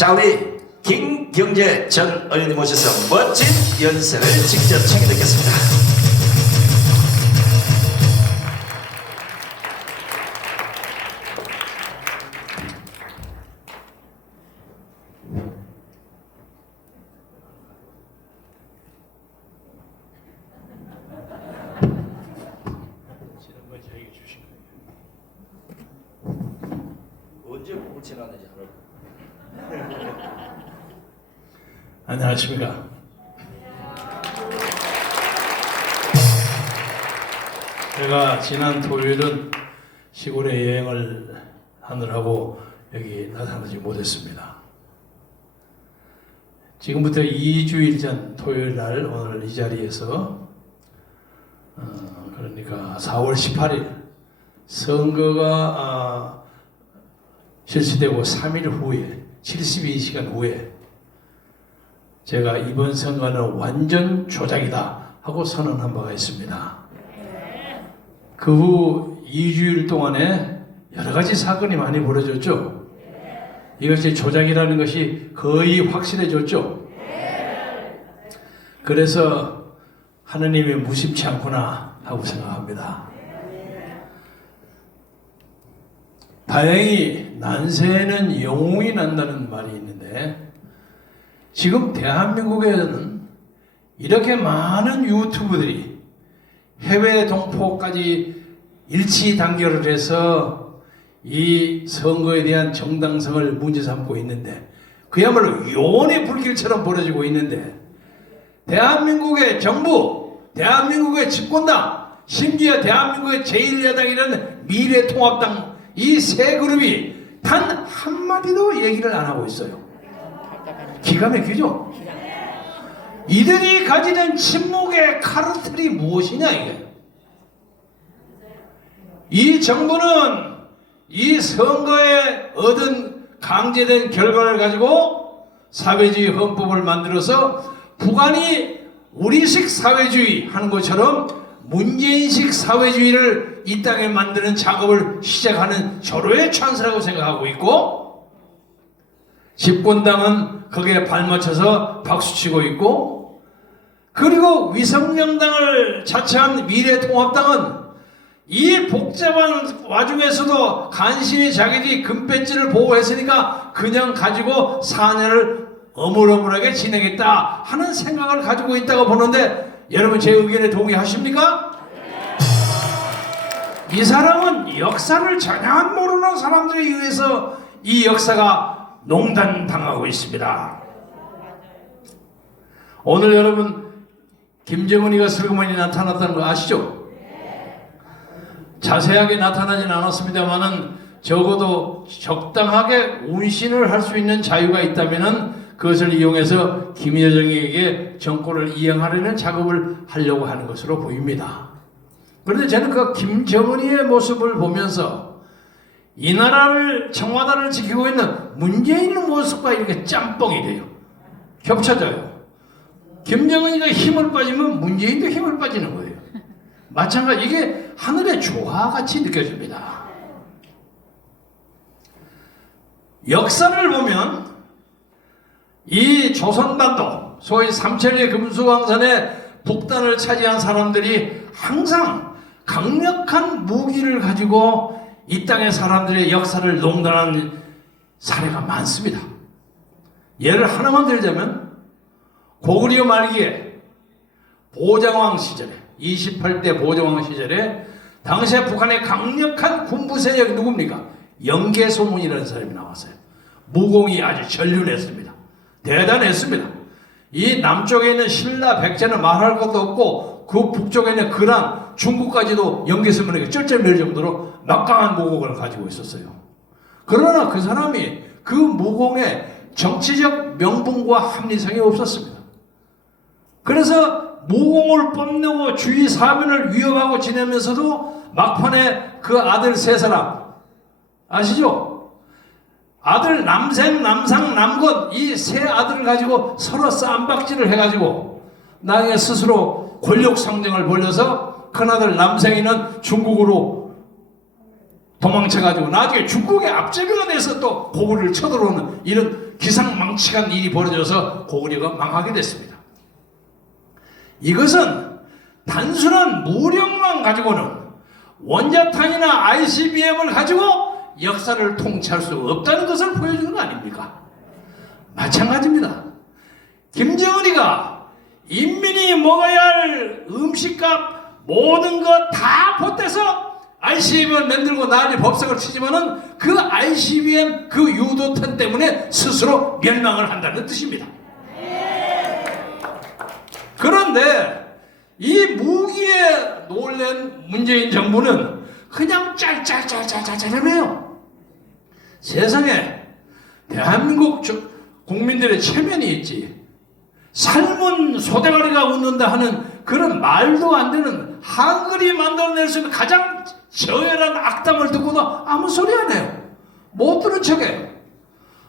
자, 우리 김경재 전 의원님 모셔서 멋진 연설을 직접 청해 듣겠습니다. 언제 곡을 지나는지 알아요. 안녕하십니까. 제가 지난 토요일은 시골에 여행을 하느라고 여기 나타나지 못했습니다. 지금부터 2주일 전 토요일 날 오늘 이 자리에서 그러니까 4월 18일 선거가 실시되고 3일 후에 72시간 후에 제가 이번 선거는 완전 조작이다 하고 선언한 바가 있습니다. 그 후 2주일 동안에 여러 가지 사건이 많이 벌어졌죠. 이것이 조작이라는 것이 거의 확실해졌죠. 그래서 하느님이 무심치 않구나 하고 생각합니다. 다행히 난세에는 영웅이 난다는 말이 있는데 지금 대한민국에는 이렇게 많은 유튜브들이 해외 동포까지 일치 단결을 해서 이 선거에 대한 정당성을 문제 삼고 있는데 그야말로 요원의 불길처럼 벌어지고 있는데 대한민국의 정부, 대한민국의 집권당, 심지어 대한민국의 제1야당이라는 미래통합당 이 세 그룹이 단 한마디도 얘기를 안 하고 있어요. 기가 막히죠? 이들이 가지는 침묵의 카르텔이 무엇이냐 이게. 이 정부는 이 선거에 얻은 강제된 결과를 가지고 사회주의 헌법을 만들어서 북한이 우리식 사회주의 하는 것처럼 문재인식 사회주의를 이 땅에 만드는 작업을 시작하는 절호의 찬스라고 생각하고 있고 집권당은 거기에 발맞춰서 박수치고 있고 그리고 위성정당을 자처한 미래통합당은 이 복잡한 와중에서도 간신히 자기들이 금배지를 보호했으니까 그냥 가지고 4년을 어물어물하게 진행했다 하는 생각을 가지고 있다고 보는데 여러분 제 의견에 동의하십니까? 이 사람은 역사를 전혀 모르는 사람들에 의해서 이 역사가 농단당하고 있습니다. 오늘 여러분 김정은이가 슬그머니 나타났다는 거 아시죠? 자세하게 나타나진 않았습니다만은 적어도 적당하게 운신을 할 수 있는 자유가 있다면은 그것을 이용해서 김여정에게 정권을 이양하려는 작업을 하려고 하는 것으로 보입니다. 그런데 저는 그 김정은이의 모습을 보면서 이 나라를 청와대를 지키고 있는 문재인의 모습과 이렇게 짬뽕이 돼요. 겹쳐져요. 김정은이가 힘을 빠지면 문재인도 힘을 빠지는 거예요. 마찬가지 이게 하늘의 조화같이 느껴집니다. 역사를 보면 이 조선반도 소위 삼천리 금수강산의 북단을 차지한 사람들이 항상 강력한 무기를 가지고 이 땅의 사람들의 역사를 농단하는 사례가 많습니다. 예를 하나만 들자면 고구려 말기에 보장왕 시절에 28대 보정왕 시절에 당시에 북한의 강력한 군부 세력이 누굽니까? 영계소문이라는 사람이 나왔어요. 무공이 아주 전륜했습니다. 대단했습니다. 이 남쪽에 있는 신라 백제는 말할 것도 없고 그 북쪽에 있는 그랑 중국까지도 영계소문에게 쩔쩔맬 정도로 막강한 무공을 가지고 있었어요. 그러나 그 사람이 그 무공에 정치적 명분과 합리성이 없었습니다. 그래서 무공을 뽐내고 주위 사면을 위협하고 지내면서도 막판에 그 아들 세 사람 아시죠? 아들 남생, 남상, 남건 이 세 아들을 가지고 서로 쌈박질을 해가지고 나중에 스스로 권력 성장을 벌려서 큰아들 남생이는 중국으로 도망쳐가지고 나중에 중국의 앞제비가 돼서 또 고구려를 쳐들어오는 이런 기상망측한 일이 벌어져서 고구려가 망하게 됐습니다. 이것은 단순한 무력만 가지고는 원자탄이나 ICBM을 가지고 역사를 통치할 수 없다는 것을 보여주는 거 아닙니까? 마찬가지입니다. 김정은이가 인민이 먹어야 할 음식값 모든 것 다 보태서 ICBM을 만들고 난리 법석을 치지만은 그 ICBM 그 유도탄 때문에 스스로 멸망을 한다는 뜻입니다. 그런데 이 무기에 놀란 문재인 정부는 그냥 짤짤짤짤짤짤해요. 세상에 대한민국 국민들의 체면이 있지. 삶은 소대가리가 웃는다 하는 그런 말도 안 되는 한글이 만들어낼 수 있는 가장 저열한 악담을 듣고도 아무 소리 안 해요. 못 들은 척해요.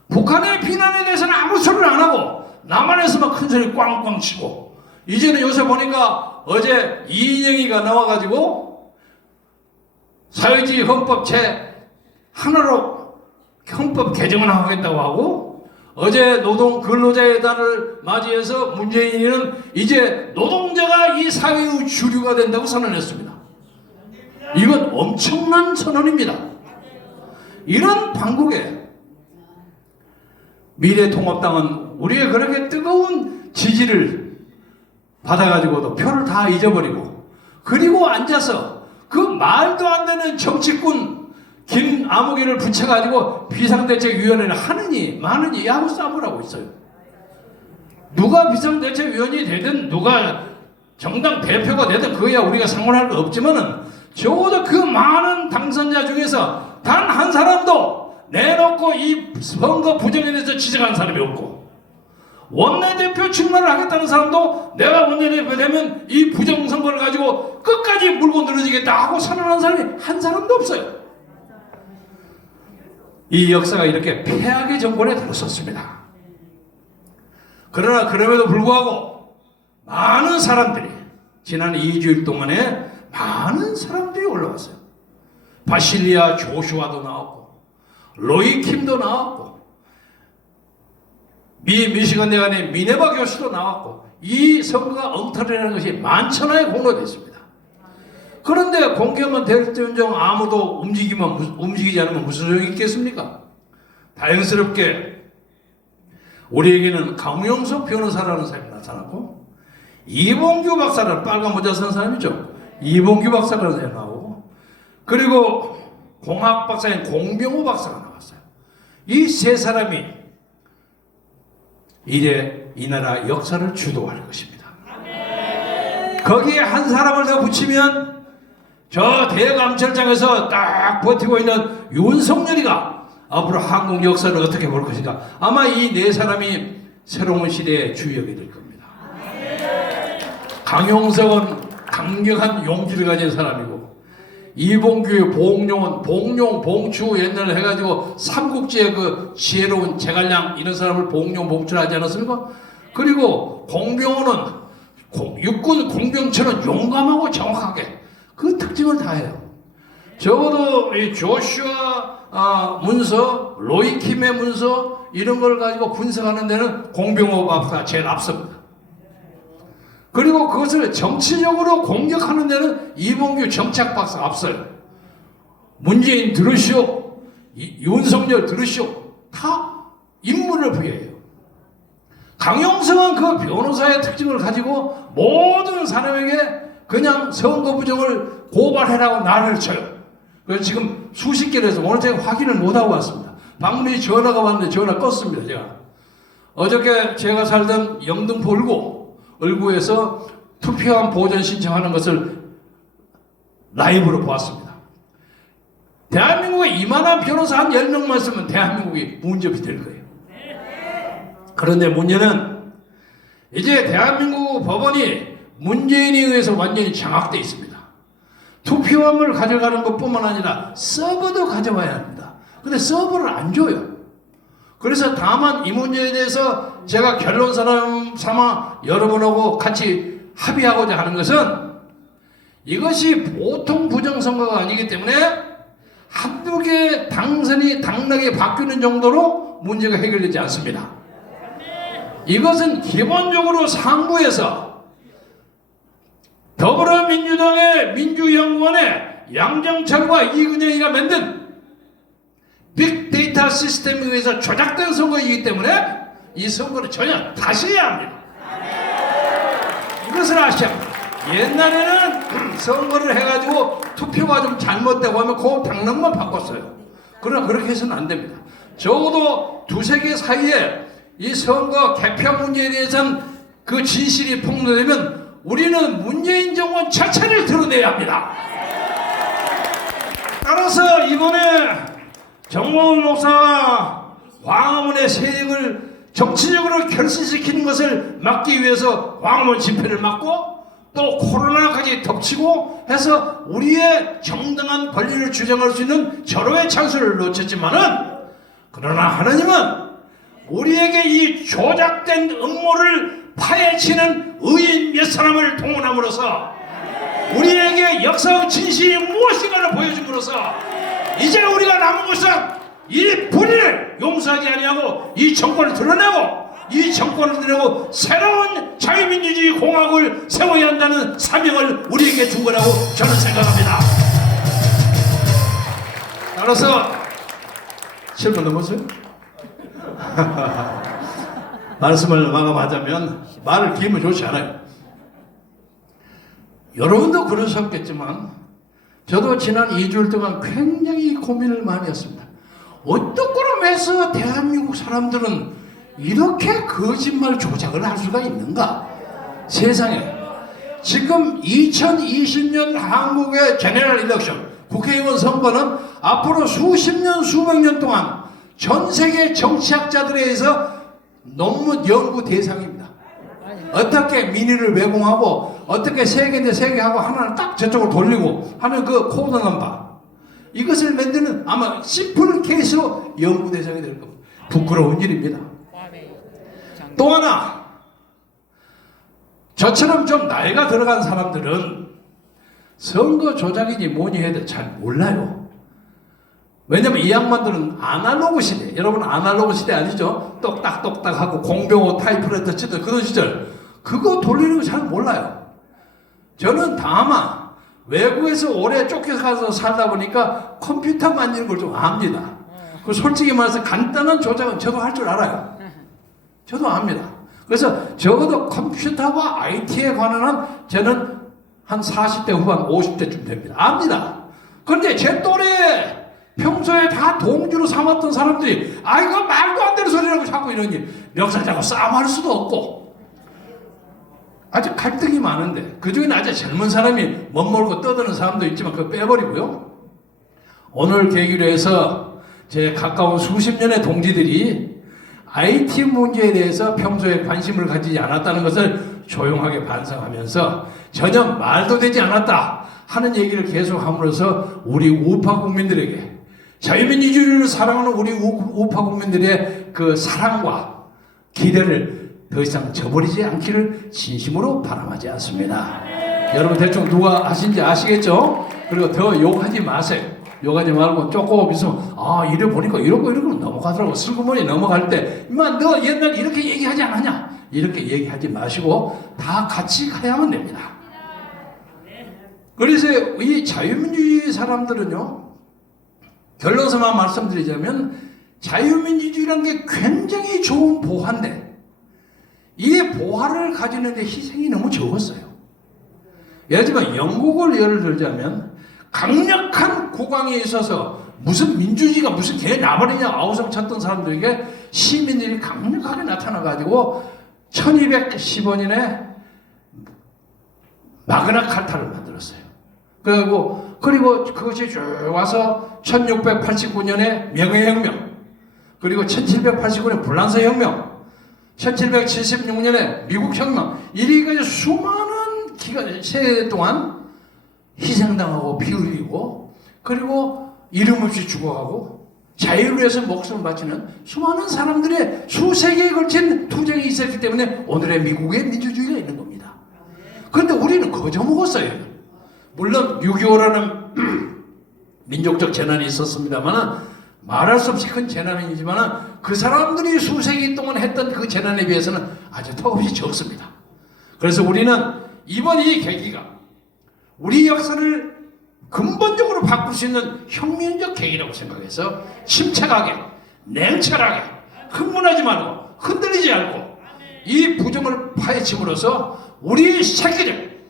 북한의 비난에 대해서는 아무 소리를 안 하고 남한에서만 큰 소리 꽝꽝 치고, 이제는 요새 보니까 어제 이인영이가 나와가지고 사회주의 헌법 제 하나로 헌법 개정을 하겠다고 하고, 어제 노동 근로자의 달을 맞이해서 문재인은 이제 노동자가 이 사회의 주류가 된다고 선언했습니다. 이건 엄청난 선언입니다. 이런 판국에 미래통합당은 우리의 그렇게 뜨거운 지지를 받아가지고도 표를 다 잊어버리고, 그리고 앉아서 그 말도 안 되는 정치꾼 김아무개를 붙여가지고 비상대책위원회를 하느니 마느니 하고 싸움을 하고 있어요. 누가 비상대책위원이 되든 누가 정당 대표가 되든 그거야 우리가 상관할 거 없지만은, 적어도 그 많은 당선자 중에서 단 한 사람도 내놓고 이 선거 부정에 대해서 지적한 사람이 없고, 원내대표 출마를 하겠다는 사람도 내가 원내대표 되면 이 부정선거를 가지고 끝까지 물고 늘어지겠다 하고 선언한 사람이 한 사람도 없어요. 이 역사가 이렇게 폐악의 정권에 들어섰습니다. 그러나 그럼에도 불구하고 많은 사람들이 지난 2주일 동안에 많은 사람들이 올라왔어요. 바실리아 조슈아도 나왔고 로이킴도 나왔고 미시간 대학의 미네바 교수도 나왔고, 이 선거가 엉터리라는 것이 만천하에 공로됐습니다. 그런데 공개만 될지언정 아무도 움직이지 않으면 무슨 소용이 있겠습니까? 다행스럽게 우리에게는 강용석 변호사라는 사람이 나타났고, 이봉규 박사라는 빨간 모자 쓴 사람이죠. 이봉규 박사라는 사람이 나오고, 그리고 공학 박사인 공병호 박사가 나왔어요. 이 세 사람이 이제 이 나라 역사를 주도할 것입니다. 거기에 한 사람을 더 붙이면 저 대감철장에서 딱 버티고 있는 윤석열이가 앞으로 한국 역사를 어떻게 볼 것인가. 아마 이 네 사람이 새로운 시대의 주역이 될 겁니다. 강용석은 강력한 용기를 가진 사람이고, 이봉규의 봉룡은 봉룡, 봉추 옛날에 해가지고 삼국지의 그 지혜로운 제갈량 이런 사람을 봉룡, 봉추를 하지 않았습니까? 그리고 공병호는 육군 공병처럼 용감하고 정확하게 그 특징을 다 해요. 적어도 이 조슈아 문서, 로이킴의 문서 이런 걸 가지고 분석하는 데는 공병호 박사가 제일 앞섭니다. 그리고 그것을 정치적으로 공격하는 데는 이봉규 정책 박사가 앞서요. 문재인 들으시오, 윤석열 들으시오, 다 인물을 부여해요. 강용석은 그 변호사의 특징을 가지고 모든 사람에게 그냥 선거 부정을 고발해라고 난을 쳐요. 그래서 지금 수십 개를 해서 오늘 제가 확인을 못하고 왔습니다. 방금 전화가 왔는데 전화 껐습니다. 제가 어저께 제가 살던 영등포 을구에서 투표함 보전 신청하는 것을 라이브로 보았습니다. 대한민국에 이만한 변호사 한 10명만 쓰면 대한민국이 문제이 될 거예요. 그런데 문제는 이제 대한민국 법원이 문재인에 의해서 완전히 장악되어 있습니다. 투표함을 가져가는 것뿐만 아니라 서버도 가져와야 합니다. 근데 서버를 안 줘요. 그래서 다만 이 문제에 대해서 제가 결론 삼아 여러분하고 같이 합의하고자 하는 것은, 이것이 보통 부정선거가 아니기 때문에 한두 개 당선이 당락이 바뀌는 정도로 문제가 해결되지 않습니다. 이것은 기본적으로 상부에서 더불어민주당의 민주연구원의 양정철과 이근영이가 만든 빅데이터 시스템에 의해서 조작된 선거이기 때문에 이 선거를 전혀 다시 해야 합니다. 이것을 아셔야 합니다. 옛날에는 선거를 해가지고 투표가 좀 잘못되고 하면 그 당론만 바꿨어요. 그러나 그렇게 해서는 안 됩니다. 적어도 두세 개 사이에 이 선거 개표 문제에 대해서는 그 진실이 폭로되면 우리는 문재인 정권 자체를 드러내야 합니다. 따라서 이번에 정몽훈 목사가 광화문의 세력을 정치적으로 결신시키는 것을 막기 위해서 광화문 집회를 막고 또 코로나까지 덮치고 해서 우리의 정당한 권리를 주장할 수 있는 절호의 찬스를 놓쳤지만은, 그러나 하나님은 우리에게 이 조작된 음모를 파헤치는 의인 몇 사람을 동원함으로써 우리에게 역사의 진실이 무엇인가를 보여줌으로써 이제 우리가 남은 것은 이 불의를 용서하지 아니하고 이 정권을 드러내고 이 정권을 드러내고 새로운 자유민주주의 공화국을 세워야 한다는 사명을 우리에게 준 거라고 저는 생각합니다. 따라서 7분 넘었어요? 말씀을 마감하자면 말을 길면 좋지 않아요. 여러분도 그러셨겠지만 저도 지난 2주일 동안 굉장히 고민을 많이 했습니다. 어떤 거로 해서 대한민국 사람들은 이렇게 거짓말 조작을 할 수가 있는가? 세상에 지금 2020년 한국의 제너럴 일렉션 국회의원 선거는 앞으로 수십 년 수백 년 동안 전 세계 정치학자들에 의해서 논문 연구 대상입니다. 어떻게 민의를 왜곡하고 어떻게 세 개 세 개 하고 하나는 딱 저쪽으로 돌리고 하는 그 코드 넘버, 이것을 만드는 아마 심플 케이스로 연구 대상이 될 겁니다. 부끄러운 일입니다. 또 하나, 저처럼 좀 나이가 들어간 사람들은 선거 조작이니 뭐니 해도 잘 몰라요. 왜냐면 이 양반들은 아날로그 시대, 여러분 아날로그 시대 아시죠? 똑딱똑딱 하고 공병호 타이프라이터 치던 그런 시절, 그거 돌리는 거 잘 몰라요. 저는 다만 외국에서 오래 쫓겨가서 살다 보니까 컴퓨터 만지는 걸 좀 압니다. 그 솔직히 말해서 간단한 조작은 저도 할 줄 알아요. 저도 압니다. 그래서 적어도 컴퓨터와 IT에 관한 한 저는 한 40대 후반 50대쯤 됩니다. 압니다. 그런데 제 또래 평소에 다 동주로 삼았던 사람들이 이거 말도 안 되는 소리라고 자꾸 이러니 역사자고 싸움할 수도 없고 아주 갈등이 많은데, 그 중에는 아주 젊은 사람이 멋모르고 떠드는 사람도 있지만 그거 빼버리고요. 오늘 계기로 해서 제 가까운 수십 년의 동지들이 IT 문제에 대해서 평소에 관심을 가지지 않았다는 것을 조용하게 반성하면서 전혀 말도 되지 않았다 하는 얘기를 계속함으로써 우리 우파 국민들에게, 자유민주주의를 사랑하는 우리 우파 국민들의 그 사랑과 기대를 더 이상 저버리지 않기를 진심으로 바람하지 않습니다. 여러분 대충 누가 하신지 아시겠죠? 그리고 더 욕하지 마세요. 욕하지 말고 조금 있으면 이래 보니까 이러고 넘어가더라고. 슬그머니 넘어갈 때 임마 너 옛날 이렇게 얘기하지 않았냐? 이렇게 얘기하지 마시고 다 같이 가야만 됩니다. 그래서 이 자유민주주의 사람들은요, 결론서만 말씀드리자면 자유민주주의라는 게 굉장히 좋은 보화인데 이 보화를 가지는데 희생이 너무 적었어요. 예를 들면 영국을 예를 들자면 강력한 국왕에 있어서 무슨 민주주의가 무슨 개 나버리냐 아우성 쳤던 사람들에게 시민들이 강력하게 나타나가지고 1215년에 마그나 카타를 만들었어요. 그리고 그것이 쭉 와서 1689년에 명예혁명, 그리고 1789년에 불란서 혁명, 1776년에 미국 혁명, 이리까지 수많은 세대 동안 희생당하고 피 흘리고 그리고 이름 없이 죽어가고 자유를 위해서 목숨을 바치는 수많은 사람들의 수세기에 걸친 투쟁이 있었기 때문에 오늘의 미국의 민주주의가 있는 겁니다. 그런데 우리는 거저 먹었어요. 물론 6.25라는 민족적 재난이 있었습니다만 말할 수 없이 큰 재난이지만 그 사람들이 수세기 동안 했던 그 재난에 비해서는 아주 턱없이 적습니다. 그래서 우리는 이번 이 계기가 우리 역사를 근본적으로 바꿀 수 있는 혁명적 계기라고 생각해서 침착하게, 냉철하게, 흥분하지 말고 흔들리지 않고 이 부정을 파헤침으로써 우리 새끼들,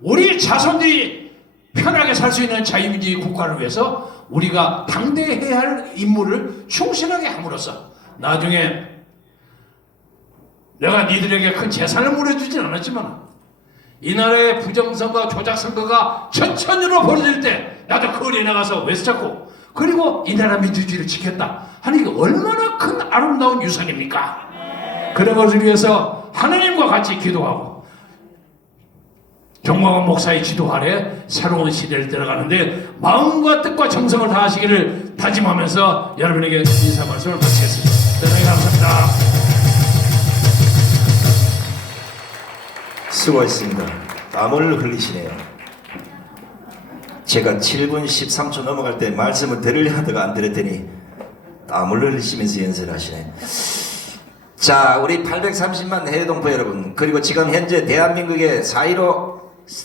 우리 자손들이 편하게 살 수 있는 자유민주주의 국가를 위해서 우리가 당대해야 할 임무를 충실하게 함으로써 나중에 내가 니들에게 큰 재산을 물어주진 않았지만 이 나라의 부정선거, 조작선거가 천천히로 벌어질 때 나도 거리에 나가서 외쳤고 그리고 이 나라 민주주의를 지켰다 하는 게 얼마나 큰 아름다운 유산입니까? 그런 것을 위해서 하나님과 같이 기도하고 정광훈 목사의 지도 아래 새로운 시대를 들어가는데 마음과 뜻과 정성을 다하시기를 다짐하면서 여러분에게 인사 말씀을 마치겠습니다. 대단히 감사합니다. 수고하셨습니다. 땀을 흘리시네요. 제가 7분 13초 넘어갈 때 말씀을 들으려 하다가 안 들었더니 땀을 흘리시면서 연설을 하시네. 자, 우리 830만 해외동포 여러분, 그리고 지금 현재 대한민국의 4.15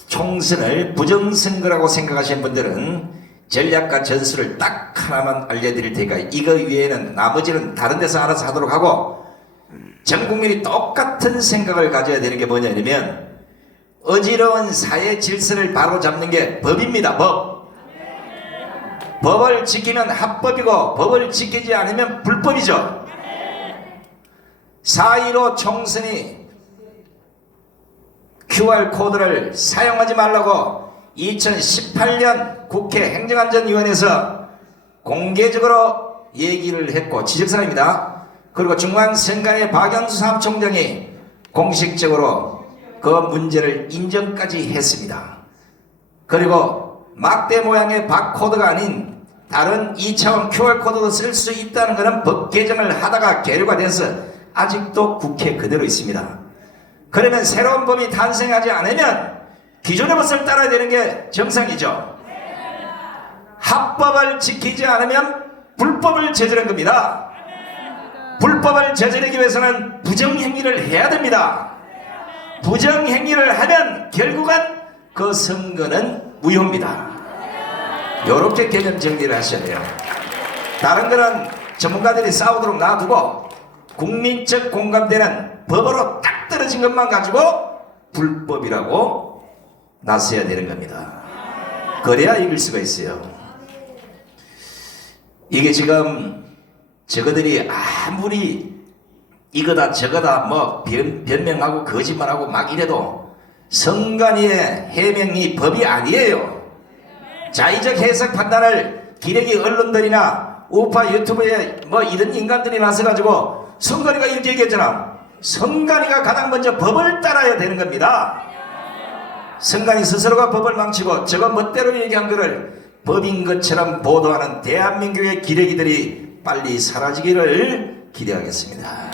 총선을 부정선거라고 생각하시는 분들은 전략과 전술을 딱 하나만 알려드릴 테니까 이거 외에는 나머지는 다른 데서 알아서 하도록 하고, 전 국민이 똑같은 생각을 가져야 되는 게 뭐냐면 어지러운 사회 질서를 바로잡는 게 법입니다. 법을 지키면 합법이고 법을 지키지 않으면 불법이죠. 4.15 총선이 QR코드를 사용하지 말라고 2018년 국회 행정안전위원회에서 공개적으로 얘기를 했고, 지적사항입니다. 그리고 중앙선관위 박영수 사업총장이 공식적으로 그 문제를 인정까지 했습니다. 그리고 막대 모양의 바코드가 아닌 다른 2차원 QR코드도 쓸 수 있다는 것은 법 개정을 하다가 계류가 돼서 아직도 국회 그대로 있습니다. 그러면 새로운 법이 탄생하지 않으면 기존의 법을 따라야 되는 게 정상이죠. 합법을 지키지 않으면 불법을 저지른 겁니다. 불법을 저지르기 위해서는 부정행위를 해야 됩니다. 부정행위를 하면 결국은 그 선거는 무효입니다. 이렇게 개념 정리를 하셔야 돼요. 다른 거는 전문가들이 싸우도록 놔두고 국민적 공감되는 법으로 딱 떨어진 것만 가지고 불법이라고 나서야 되는 겁니다. 그래야 이길 수가 있어요. 이게 지금 저거들이 아무리 이거다 저거다 뭐 변명하고 거짓말하고 막 이래도 선관위의 해명이 법이 아니에요. 자의적 해석 판단을 기레기 언론들이나 우파 유튜브에 뭐 이런 인간들이 나서가지고 선관위가 이렇게 얘기했잖아. 선관위가 가장 먼저 법을 따라야 되는 겁니다. 선관위 스스로가 법을 망치고 저거 멋대로 얘기한 거를 법인 것처럼 보도하는 대한민국의 기레기들이 빨리 사라지기를 기대하겠습니다.